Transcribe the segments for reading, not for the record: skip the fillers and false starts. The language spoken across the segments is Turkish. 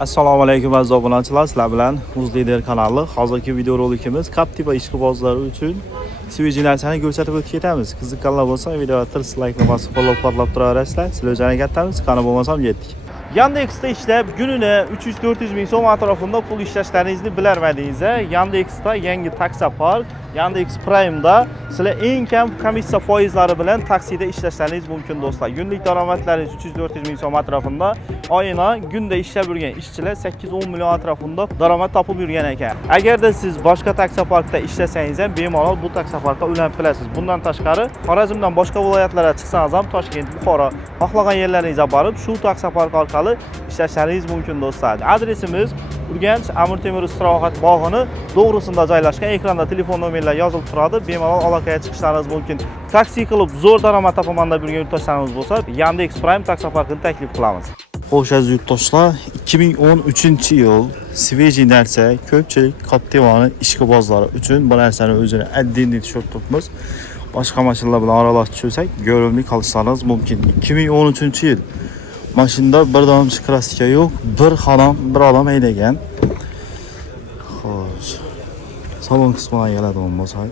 Assalomu alaykum aziz obunachilar, sizlar bilan Muzlider kanali. Hozirgi video rolikimiz Captiva ishqibozlari uchun Switch narsani ko'rsatib o'tib ketamiz. Qiziqqanlar bo'lsa, videoga tirс like bosib qo'llab-quvvatlab turaverasizlar. Sizlar uchun harakatdamiz. Qani bo'lmasam yetdik. Yandex'da ishlab gününe 300-400 ming so'm atrofida pul ishlashlaringizni bilarmadingiz. Yandex'da yangi Taxa Park, Yandex Prime'da sizlar eng kam komissiya foizlari bilan taksida ishlashlaringiz mumkin do'stlar. Günlük daromadlaringiz 300-400 ming so'm atrofida, oyina kunda ishlab yurgan ishchilar 8-10 million atrofida daromad topib yurgan ekan. Agarda siz boshqa Taxa Parkda ishlasangiz ham bemalol bu Taxa Parkka ulanib qolasiz. Bundan tashqari, Xorazmdan boshqa viloyatlarga chiqsangiz ham Toshkent, Buxoro, xohlagan yerlaringizga borib shu Taxa Park orqali ishlashlaringiz mumkin do'stlar. Adresimiz Urganch Amir Temur istirohat bog'ini to'g'risida joylashgan. Ekranda telefon nomerlari yozilib turadi. Bemalol aloqaga chiqishlaringiz mumkin. Taksi qilib zo'r daromad topaman deb yurgan yurtdoshlarimiz bo'lsa, Yandex Prime Taxa Parkini taklif qilamiz. Xo'sh aziz yurtdoshlar, 2013-yil Switch narsa ko'pchilik Captiva'ni ishqibozlari uchun bu narsani o'zini addini tushiribmiz. Boshqa mashinalar bilan aralashib tushirsak, ko'rimli qolishlaringiz mumkin. 2013-yil mashinada bir dam kraska yo'q, bir odam haydagan. Xo'sh. Salon qismiga keladigan bo'lsak,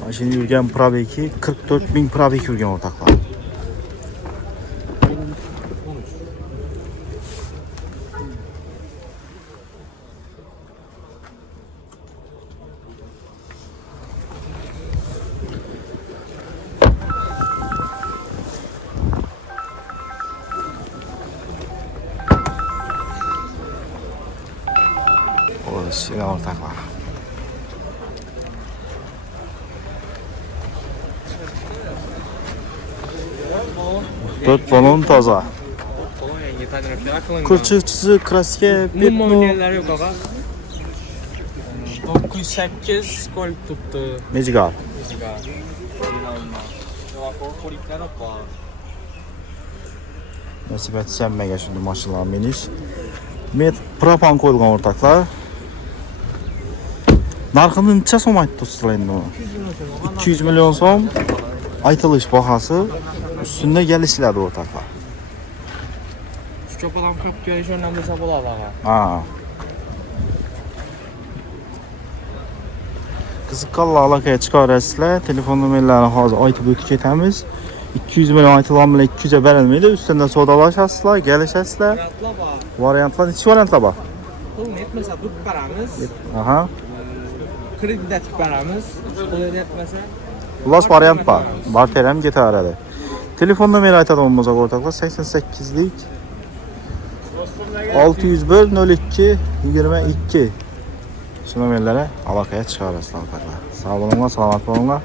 mashina yurgan probegi 44 ming probeg yurgan o'rtoqlar. Yine ortaklar. 4 balon toza. Kurchukchisi kraska Umuman o'ynaganlari yo'q og'a. 908 qolib turibdi. Nejigar. Nasib etsam menga shunday mashinalar minish. Men propan qo'yilgan o'rtoqlar. Narxini necha so'm aytdingizlar endi? 200 million so'm aytilish bahasi ustunda kelishiladi o'rtoqlar. Shu cho'padan qilib ko'rish o'rnam desa bo'ladi og'a. Ha. Qiziqqanlar aloqaga chiqarasizlar. Telefon nomerlarini hozir aytib o'tib ketamiz. 200 million aytilganlar 200 ga berilmaydi. Ustunda savdolashasizlar, kelishasizlar. Variantlar, necha variantlar bor? Pulni yetmasa deb beramiz. Aha. Kredit beramiz. Pulni yetmasa Xullas variant bor. Barter ham ketaveradi. Telefon nomeri aytadigan bo'lsak o'rtoqlar 88lik 601 02 22. Shu nomerlarga aloqaga chiqarasizlar o'rtoqlar. Sog' bo'linglar, salomat bo'linglar.